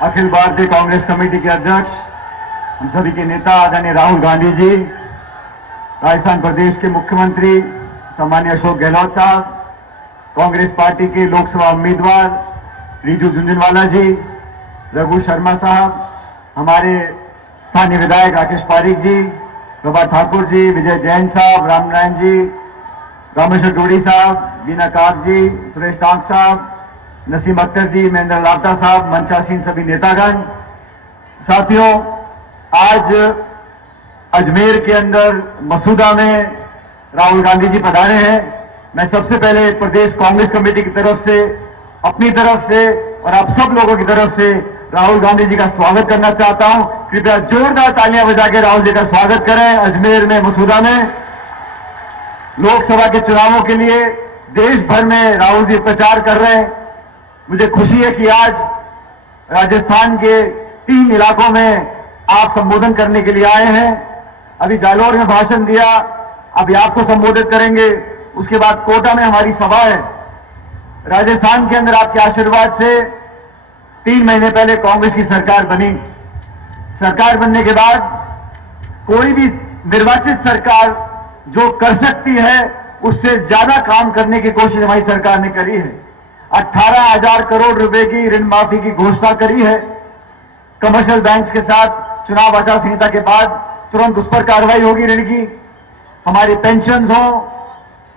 Akhil Bharatiya Congress committee के अध्यक्ष, हम सभी के नेता आदरणीय राहुल गांधी जी, राजस्थान प्रदेश के मुख्यमंत्री सम्माननीय अशोक गहलोत साहब, कांग्रेस पार्टी के लोकसभा उम्मीदवार रिजू झुनझुनवाला जी, रघु शर्मा साहब, हमारे स्थानीय विधायक राकेश पारीक जी, प्रभात ठाकुर जी, विजय जैन साहब, रामनारायण जी, रामेश्वर डोडी साहब, बीना काक जी, सुरेश टांक साहब, नसीम अख्तर जी, महेंद्र लापता साहब, मंचासीन सभी नेतागण, साथियों, आज अजमेर के अंदर मसूदा में राहुल गांधी जी पधारे हैं। मैं सबसे पहले प्रदेश कांग्रेस कमेटी की तरफ से, अपनी तरफ से और आप सब लोगों की तरफ से राहुल गांधी जी का स्वागत करना चाहता हूं। कृपया जोरदार तालियां बजा के राहुल जी का स्वागत करें। अजमेर में मसूदा में लोकसभा के चुनावों के लिए देश भर में राहुल जी प्रचार कर रहे हैं। मुझे खुशी है कि आज राजस्थान के 3 इलाकों में आप संबोधन करने के लिए आए हैं। अभी जालौर में भाषण दिया, अभी आपको संबोधित करेंगे, उसके बाद कोटा में हमारी सभा है। राजस्थान के अंदर आपके आशीर्वाद से 3 महीने पहले कांग्रेस की सरकार बनी। सरकार बनने के बाद कोई भी निर्वाचित सरकार जो कर सकती है उससे ज्यादा काम करने की कोशिश हमारी सरकार ने करी है। 18,000 करोड़ रुपए की ऋण माफी की घोषणा करी है। कमर्शियल बैंक्स के साथ चुनाव आचार संहिता के बाद तुरंत उस पर कार्रवाई होगी ऋण की। हमारी पेंशन हो,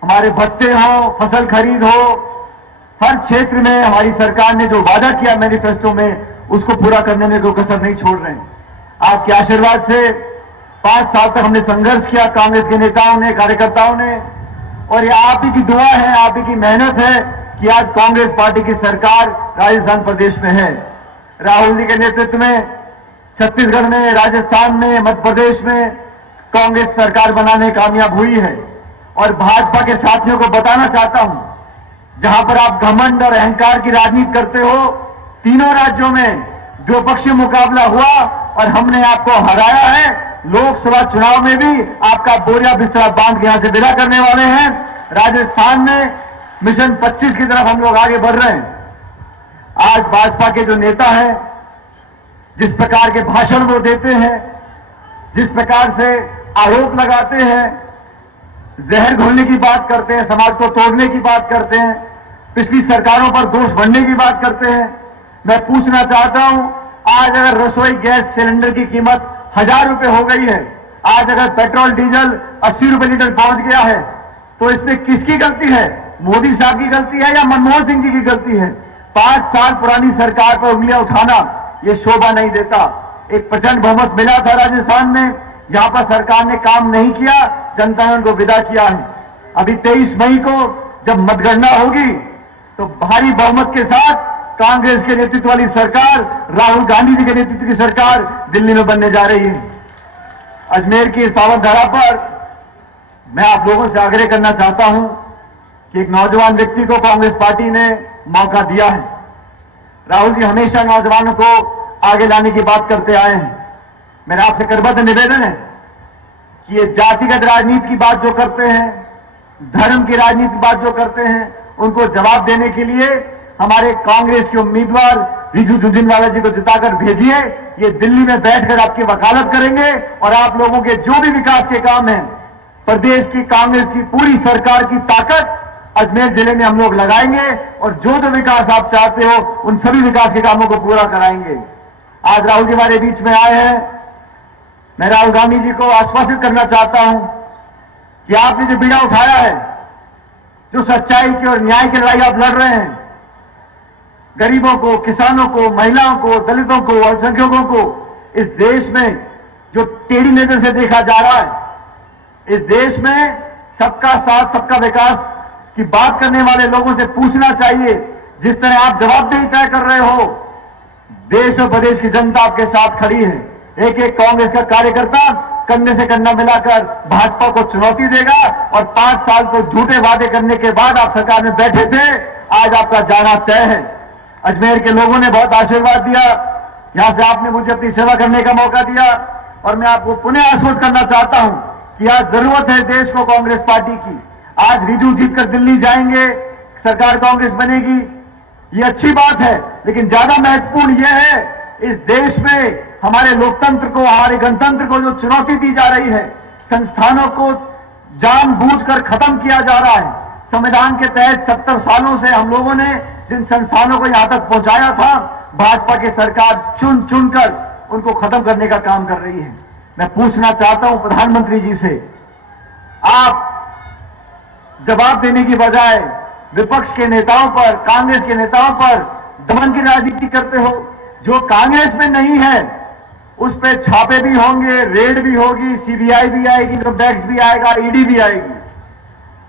हमारे भत्ते हो, फसल खरीद हो, हर क्षेत्र में हमारी सरकार ने जो वादा किया मैनिफेस्टो में, उसको पूरा करने में कोई कसर नहीं छोड़ रहे हैं। आपके आशीर्वाद से 5 साल तक हमने संघर्ष किया, कांग्रेस के नेताओं ने, कार्यकर्ताओं ने, और ये आप ही की दुआ है, आप ही की मेहनत है कि आज कांग्रेस पार्टी की सरकार राजस्थान प्रदेश में है। राहुल जी के नेतृत्व में छत्तीसगढ़ में, राजस्थान में, मध्य प्रदेश में कांग्रेस सरकार बनाने कामयाब हुई है। और भाजपा के साथियों को बताना चाहता हूं, जहां पर आप घमंड और अहंकार की राजनीति करते हो, तीनों राज्यों में द्विपक्षीय मुकाबला हुआ और हमने आपको हराया है। लोकसभा चुनाव में भी आपका बोरिया बिस्तरा बांध के यहां से विदा करने वाले हैं। राजस्थान में मिशन 25 की तरफ हम लोग आगे बढ़ रहे हैं। आज भाजपा के जो नेता हैं, जिस प्रकार के भाषण वो देते हैं, जिस प्रकार से आरोप लगाते हैं, जहर घोलने की बात करते हैं, समाज को तोड़ने की बात करते हैं, पिछली सरकारों पर दोष बढ़ने की बात करते हैं। मैं पूछना चाहता हूं, आज अगर रसोई गैस सिलेंडर की कीमत 1,000 रुपए हो गई है, आज अगर पेट्रोल डीजल 80 रुपए लीटर पहुंच गया है, तो इसमें किसकी गलती है? मोदी साहब की गलती है या मनमोहन सिंह जी की गलती है? 5 साल पुरानी सरकार पर उंगलियां उठाना ये शोभा नहीं देता। एक प्रचंड बहुमत मिला था राजस्थान में, जहां पर सरकार ने काम नहीं किया, जनता ने उनको विदा किया है। अभी 23 मई को जब मतगणना होगी तो भारी बहुमत के साथ कांग्रेस के नेतृत्व वाली सरकार, राहुल गांधी जी के नेतृत्व की सरकार दिल्ली में बनने जा रही है। अजमेर की इस पावन धरा पर मैं आप लोगों से आग्रह करना चाहता हूं कि एक नौजवान व्यक्ति को कांग्रेस पार्टी ने मौका दिया है। राहुल जी हमेशा नौजवानों को आगे लाने की बात करते आए हैं। मेरा आपसे करबद्ध निवेदन है कि ये जातिगत राजनीति की बात जो करते हैं, धर्म की राजनीति की बात जो करते हैं, उनको जवाब देने के लिए हमारे कांग्रेस के उम्मीदवार रिजू झुनझुनवाला जी को जिताकर भेजिए। ये दिल्ली में बैठकर आपकी वकालत करेंगे और आप लोगों के जो भी विकास के काम हैं, प्रदेश की कांग्रेस की पूरी सरकार की ताकत अजमेर जिले में हम लोग लगाएंगे और जो जो विकास आप चाहते हो उन सभी विकास के कामों को पूरा कराएंगे। आज राहुल जी हमारे बीच में आए हैं। मैं राहुल गांधी जी को आश्वासित करना चाहता हूं कि आपने जो बीड़ा उठाया है, जो सच्चाई की और न्याय की लड़ाई आप लड़ रहे हैं, गरीबों को, किसानों को, महिलाओं को, दलितों को, अल्पसंख्यकों को इस देश में जो टेढ़ी नजर से देखा जा रहा है, इस देश में सबका साथ सबका विकास की बात करने वाले लोगों से पूछना चाहिए। जिस तरह आप जवाबदेही तय कर रहे हो, देश और प्रदेश की जनता आपके साथ खड़ी है। एक एक कांग्रेस का कार्यकर्ता कंधे से कंधा मिलाकर भाजपा को चुनौती देगा और 5 साल को झूठे वादे करने के बाद आप सरकार में बैठे थे, आज आपका जाना तय है। अजमेर के लोगों ने बहुत आशीर्वाद दिया, यहां से आपने मुझे अपनी सेवा करने का मौका दिया और मैं आपको पुनः आश्वस्त करना चाहता हूं कि आज जरूरत है देश को कांग्रेस पार्टी की। आज रिजू जीतकर दिल्ली जाएंगे, सरकार कांग्रेस बनेगी, ये अच्छी बात है, लेकिन ज्यादा महत्वपूर्ण यह है इस देश में हमारे लोकतंत्र को, हमारे गणतंत्र को जो चुनौती दी जा रही है, संस्थानों को जानबूझकर खत्म किया जा रहा है। संविधान के तहत 70 सालों से हम लोगों ने जिन संस्थानों को यहां तक पहुंचाया था, भाजपा की सरकार चुन चुनकर उनको खत्म करने का काम कर रही है। मैं पूछना चाहता हूं प्रधानमंत्री जी से, आप जवाब देने की बजाय विपक्ष के नेताओं पर, कांग्रेस के नेताओं पर दमन की राजनीति करते हो। जो कांग्रेस में नहीं है उस पर छापे भी होंगे, रेड भी होगी, सीबीआई भी आएगी, इनकमटैक्स भी आएगा, ईडी भी आएगी।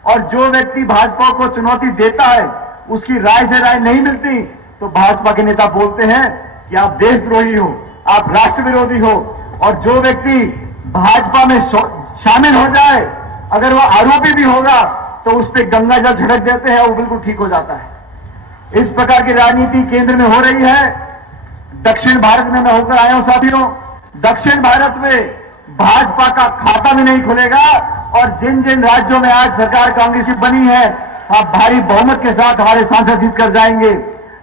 और जो व्यक्ति भाजपा को चुनौती देता है उसकी राय से राय नहीं मिलती तो भाजपा के नेता बोलते हैं कि आप देशद्रोही हो, आप राष्ट्र विरोधी हो। और जो व्यक्ति भाजपा में शामिल हो जाए, अगर वो आरोपी भी होगा तो उस पर गंगा जल छिड़क देते हैं, वो बिल्कुल ठीक हो जाता है। इस प्रकार की राजनीति केंद्र में हो रही है। दक्षिण भारत में मैं होकर आया हूं साथियों, दक्षिण भारत में भाजपा का खाता भी नहीं खुलेगा। और जिन जिन राज्यों में आज सरकार कांग्रेस की बनी है, आप भारी बहुमत के साथ हमारे सांसद जीत कर जाएंगे।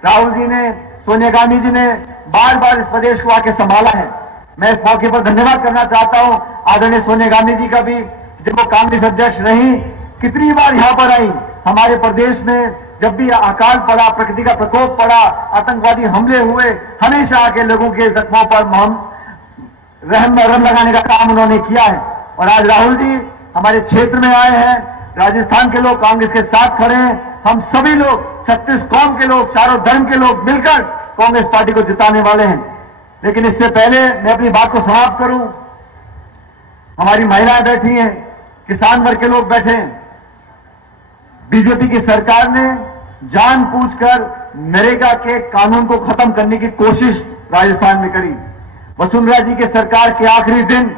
राहुल जी ने, सोनिया गांधी जी ने बार बार इस प्रदेश को आके संभाला है। मैं इस मौके पर धन्यवाद करना चाहता हूं आदरणीय सोनिया गांधी जी का भी, जब वो कांग्रेस अध्यक्ष रही, कितनी बार यहां पर आई। हमारे प्रदेश में जब भी अकाल पड़ा, प्रकृति का प्रकोप पड़ा, आतंकवादी हमले हुए, हमेशा आके लोगों के जख्मों पर रहम लगाने का काम उन्होंने किया है। और आज राहुल जी हमारे क्षेत्र में आए हैं, राजस्थान के लोग कांग्रेस के साथ खड़े हैं। हम सभी लोग, 36 कौम के लोग, चारों धर्म के लोग मिलकर कांग्रेस पार्टी को जिताने वाले हैं। लेकिन इससे पहले मैं अपनी बात को समाप्त करूं, हमारी महिलाएं बैठी हैं, किसान वर्ग के लोग बैठे हैं। बीजेपी की सरकार ने जानबूझकर नरेगा के कानून को खत्म करने की कोशिश राजस्थान में करी। वसुंधरा जी के सरकार के आखिरी दिन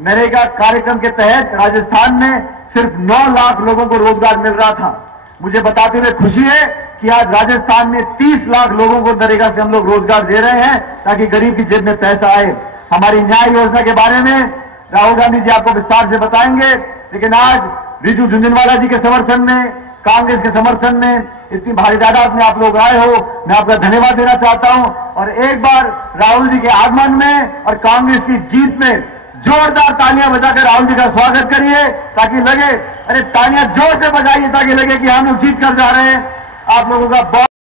नरेगा कार्यक्रम के तहत राजस्थान में सिर्फ 9 लाख लोगों को रोजगार मिल रहा था। मुझे बताते हुए खुशी है कि आज राजस्थान में 30 लाख लोगों को नरेगा से हम लोग रोजगार दे रहे हैं ताकि गरीब की जेब में पैसा आए। हमारी न्याय योजना के बारे में राहुल गांधी जी आपको विस्तार से बताएंगे। लेकिन आज रिजू झुंझुनवाला जी के समर्थन में, कांग्रेस के समर्थन में इतनी भारी तादाद में आप लोग आए हो, मैं आपका धन्यवाद देना चाहता हूं। और एक बार राहुल जी के आगमन में और कांग्रेस की जीत में जोरदार तालियां बजाकर राहुल जी का स्वागत करिए, ताकि लगे, अरे तालियां जोर से बजाइए ताकि लगे कि हम लोग जीत कर जा रहे हैं। आप लोगों का बहुत